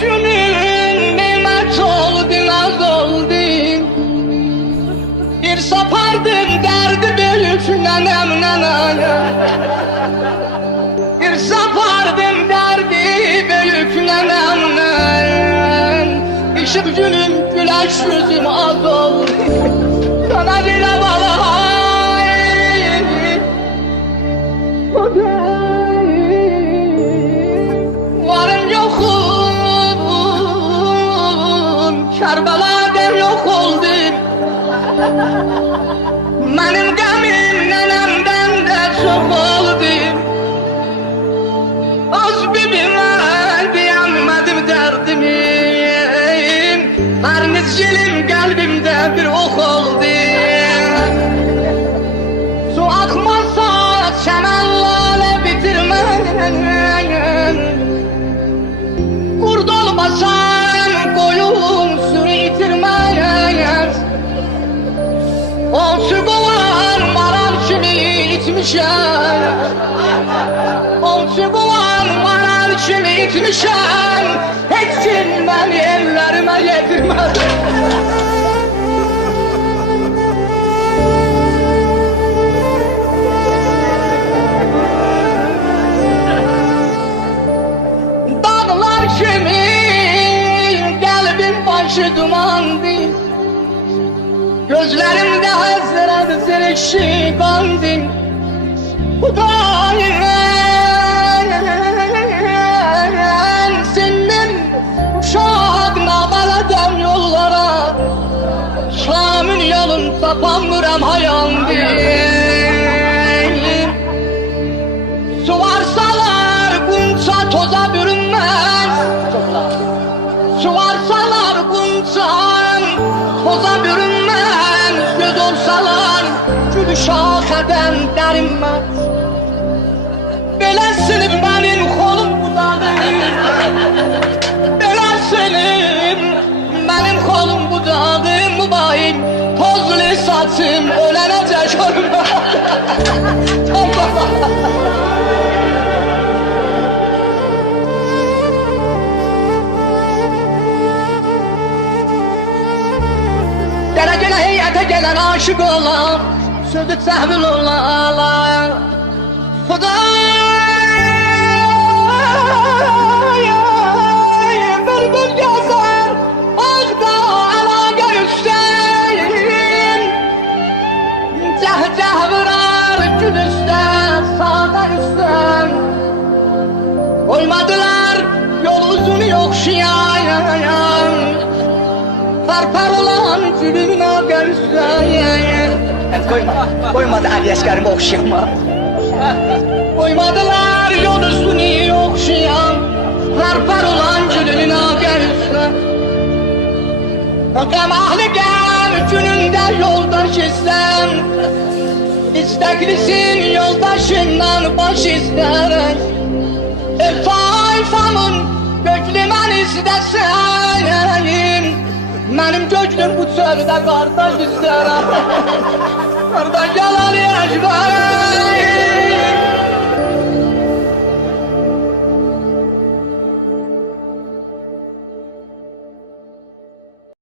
Günün nimet oldun az oldun. Bir sapardın derdi büyük nenem nenem. Bir sapardın derdi büyük nenem nenem. Işık günüm güneş yüzüm az oldu. Sana bir havalar. Varım yokum, Kerbela'da yok oldum. Benim gemim nenemden de çok oldu. Az bilmem diyemedim derdimi. Her mizcilim kalbimde bir ok oldu. Su akmazsa çemenlerle bitirmem. Kurt olmasan koyun sürü itirmez. Olçu kovan maral kimi itmişem. Olçu kovan maral kimi itmişem. Hiç kim beni ellerime yedirmez. Dağlar kimi kalbim başı dumandı. Gözlerimde hasret zirişi kandı. Hudayım senin uşak nabaladım yollara. Şam'ın yolun tapamıram hayandı. Su varsalar kunça toza bürünmez. Su varsalar kunça toza bürünmez. Göz olsalar gül şaheden derinmez. Beləsinim benim kolum budadır. Beləsinim benim kolum budadır. Mübayim tozlu saçım ölenecek ölme. Gele gele heyete gelen aşık olan sözü tehvil olan Hudayım bülbül gezer ağda alaga üsteyim. Ceh vurar gül üstte sağda üstten. Koymadılar yol uzun yokşayan. Parpar olan gülün ağda üstten. Koymadı Ali Esker'imi okşayama. Koymadılar yol üstünü okşayan. Parpar olan gülün ağda üstten. Bakam ahli gel gününde yoldaş istem. İsteklisin yoldaşından baş ister. Tayfamın göklümen istesen. Benim göklüm bu çölde kardeş ister. Kardeş yalan yaşlar.